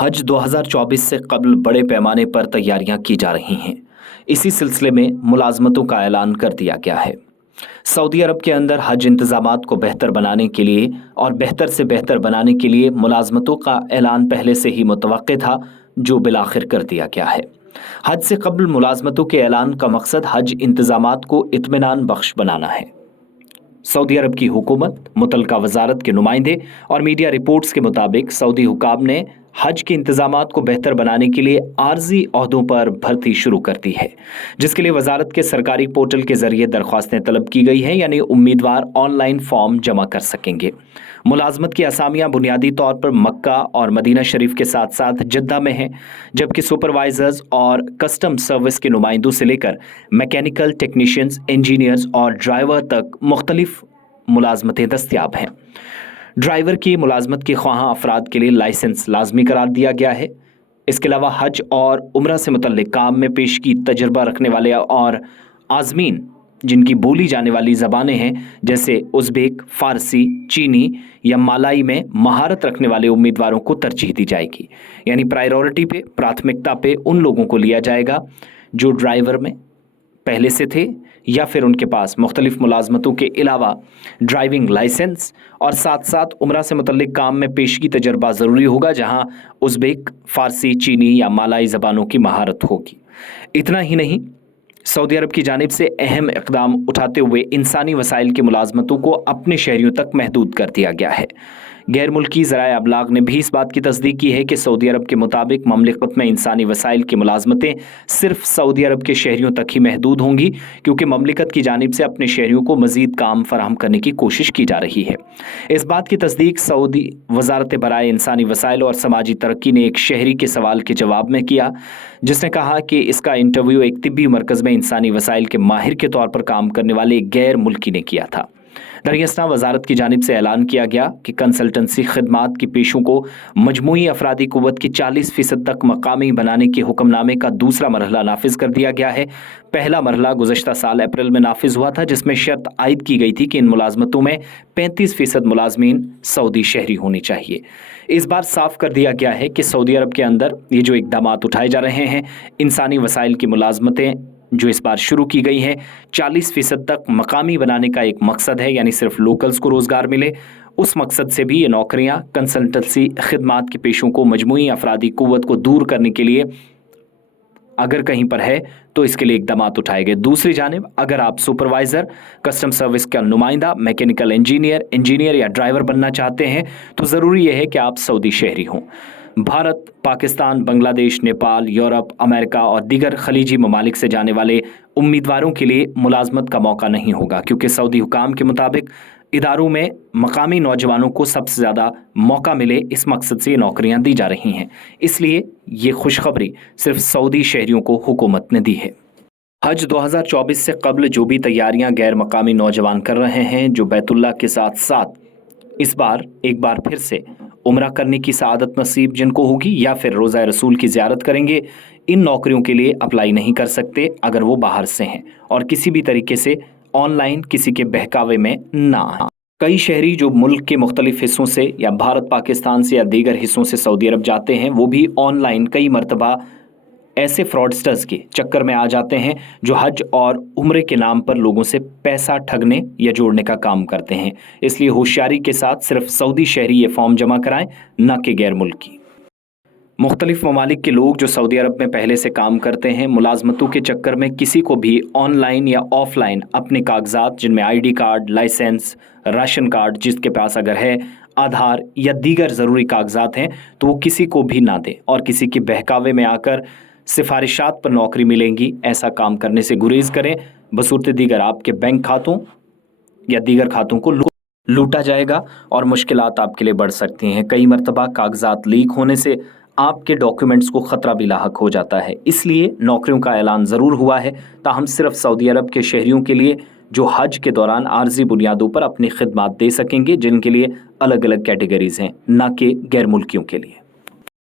हज 2024 से कबल बड़े पैमाने पर तैयारियां की जा रही हैं। इसी सिलसिले में मुलाजमतों का ऐलान कर दिया गया है। सऊदी अरब के अंदर हज इंतजामात को बेहतर बनाने के लिए और बेहतर से बेहतर बनाने के लिए मुलाजमतों का ऐलान पहले से ही मुतवक्के था, जो बिलाखिर कर दिया गया है। हज से कबल मुलाजमतों के ऐलान का मकसद हज इंतजामात को इत्मीनान बख्श बनाना है। सऊदी अरब की हुकूमत, मुतलका वजारत के नुमाइंदे और मीडिया रिपोर्ट्स के मुताबिक सऊदी हुकाम ने हज के इंतजामात को बेहतर बनाने के लिए आर्जी ओहदों पर भर्ती शुरू कर दी है, जिसके लिए वजारत के सरकारी पोर्टल के जरिए दरख्वास्तें तलब की गई हैं, यानी उम्मीदवार ऑनलाइन फॉर्म जमा कर सकेंगे। मुलाजमत की असामियाँ बुनियादी तौर पर मक्का और मदीना शरीफ के साथ साथ जद्दा में हैं, जबकि सुपरवाइजर्स और कस्टम सर्विस के नुमाइंदों से लेकर मैकेनिकल टेक्नीशियंस, इंजीनियर्स और ड्राइवर तक मुख्तलिफ मुलाजमतें दस्तियाब हैं। ड्राइवर की मुलाजमत के ख्वाह अफराद के लिए लाइसेंस लाजमी करार दिया गया है। इसके अलावा हज और उम्रा से मुतल्लिक काम में पेश की तजर्बा रखने वाले और आज़मीन जिनकी बोली जाने वाली ज़बानें हैं, जैसे उज़्बेक, फ़ारसी, चीनी या मालाई में महारत रखने वाले उम्मीदवारों को तरजीह दी जाएगी। यानी प्रायोरिटी पे, प्राथमिकता पे उन लोगों को लिया जाएगा जो ड्राइवर में पहले से थे या फिर उनके पास मुख्तलिफ मुलाजमतों के अलावा ड्राइविंग लाइसेंस और साथ साथ उम्रा से मुतल्लिक काम में पेशगी तजर्बा ज़रूरी होगा, जहां उज़्बेक, फ़ारसी, चीनी या मालाई ज़बानों की महारत होगी। इतना ही नहीं, सऊदी अरब की जानिब से अहम इक़दाम उठाते हुए इंसानी वसाइल की मुलाजमतों को अपने शहरियों तक महदूद कर दिया गया है। गैर मुल्की ज़राए अबलाग ने भी इस बात की तस्दीक की है कि सऊदी अरब के मुताबिक ममलिकत में इंसानी वसाइल की मुलाजमतें सिर्फ सऊदी अरब के शहरियों तक ही महदूद होंगी, क्योंकि ममलिकत की जानिब से अपने शहरियों को मज़ीद काम फराहम करने की कोशिश की जा रही है। इस बात की तस्दीक सऊदी वजारत बराए इंसानी वसाइल और समाजी तरक्की ने एक शहरी के सवाल के जवाब में किया, जिसने कहा कि इसका इंटरव्यू एक तिब्बी मरकज़ में इंसानी वसाइल के माहिर के तौर पर काम करने वाले एक गैर मुल्की ने किया था। दरअसल वजारत की जानिब से ऐलान किया गया कि कंसल्टेंसी खिदमात की पेशों को मजमूई अफरादी कुव्वत की 40% तक मकामी बनाने के हुक्मनामे का दूसरा मरहला नाफिज कर दिया गया है। पहला मरहला गुज़श्ता साल अप्रैल में नाफिज हुआ था, जिसमें शर्त आयद की गई थी कि इन मुलाजमतों में 35% मुलाजमीन सऊदी शहरी होनी चाहिए। इस बार साफ कर दिया गया है कि सऊदी अरब के अंदर ये जो इक़दामात उठाए जा रहे हैं, इंसानी वसाइल की मुलाजमतें जो इस बार शुरू की गई हैं, 40% तक मकामी बनाने का एक मकसद है, यानी सिर्फ लोकल्स को रोज़गार मिले। उस मकसद से भी ये नौकरियां कंसल्टेंसी खिदमात के पेशों को मजमूई अफरादी कुव्वत को दूर करने के लिए अगर कहीं पर है तो इसके लिए इक़दामात उठाए गए। दूसरी जानिब अगर आप सुपरवाइज़र, कस्टम सर्विस का नुमाइंदा, मैकेनिकल इंजीनियर या ड्राइवर बनना चाहते हैं तो ज़रूरी यह है कि आप सऊदी शहरी हों। भारत, पाकिस्तान, बांग्लादेश, नेपाल, यूरोप, अमेरिका और दीगर खलीजी ममालिक से जाने वाले उम्मीदवारों के लिए मुलाजमत का मौका नहीं होगा, क्योंकि सऊदी हुकाम के मुताबिक इदारों में मकामी नौजवानों को सबसे ज़्यादा मौका मिले, इस मकसद से ये नौकरियां दी जा रही हैं। इसलिए ये खुशखबरी सिर्फ सऊदी शहरियों को हुकूमत ने दी है। हज 2024 से कबल जो भी तैयारियां गैर मकामी नौजवान कर रहे हैं, जो बैतुल्लाह के साथ साथ इस बार एक बार फिर से उम्रा करने की सआदत नसीब जिनको होगी या फिर रोज़ा रसूल की ज़ियारत करेंगे, इन नौकरियों के लिए अप्लाई नहीं कर सकते अगर वो बाहर से हैं और किसी भी तरीके से ऑनलाइन किसी के बहकावे में ना। कई शहरी जो मुल्क के मुख्तलिफ हिस्सों से या भारत, पाकिस्तान से या दीगर हिस्सों से सऊदी अरब जाते हैं, वो भी ऑनलाइन कई मरतबा ऐसे फ्रॉडस्टर्स के चक्कर में आ जाते हैं जो हज और उम्रे के नाम पर लोगों से पैसा ठगने या जोड़ने का काम करते हैं। इसलिए होशियारी के साथ सिर्फ सऊदी शहरी ये फॉर्म जमा कराएं, न कि गैर मुल्की। मुख्तलिफ ममालिक के लोग जो सऊदी अरब में पहले से काम करते हैं, मुलाजमतों के चक्कर में किसी को भी ऑनलाइन या ऑफलाइन अपने कागजात, जिनमें ID card, licence, ration card जिसके पास अगर है, आधार या दीगर ज़रूरी कागजात हैं, तो वो किसी को भी ना दें और किसी के बहकावे में आकर सिफारिशात पर नौकरी मिलेंगी, ऐसा काम करने से गुरेज करें। बसूरत दीगर आपके बैंक खातों या दीगर खातों को लूटा जाएगा और मुश्किलात आपके लिए बढ़ सकती हैं। कई मरतबा कागजात लीक होने से आपके डॉक्यूमेंट्स को ख़तरा भी लाहक हो जाता है। इसलिए नौकरियों का ऐलान ज़रूर हुआ है, ताहम सिर्फ सऊदी अरब के शहरियों के लिए जो हज के दौरान आर्जी बुनियादों पर अपनी खिदमात दे सकेंगे, जिनके लिए अलग अलग कैटेगरीज़ हैं, ना कि गैर मुल्कियों के लिए।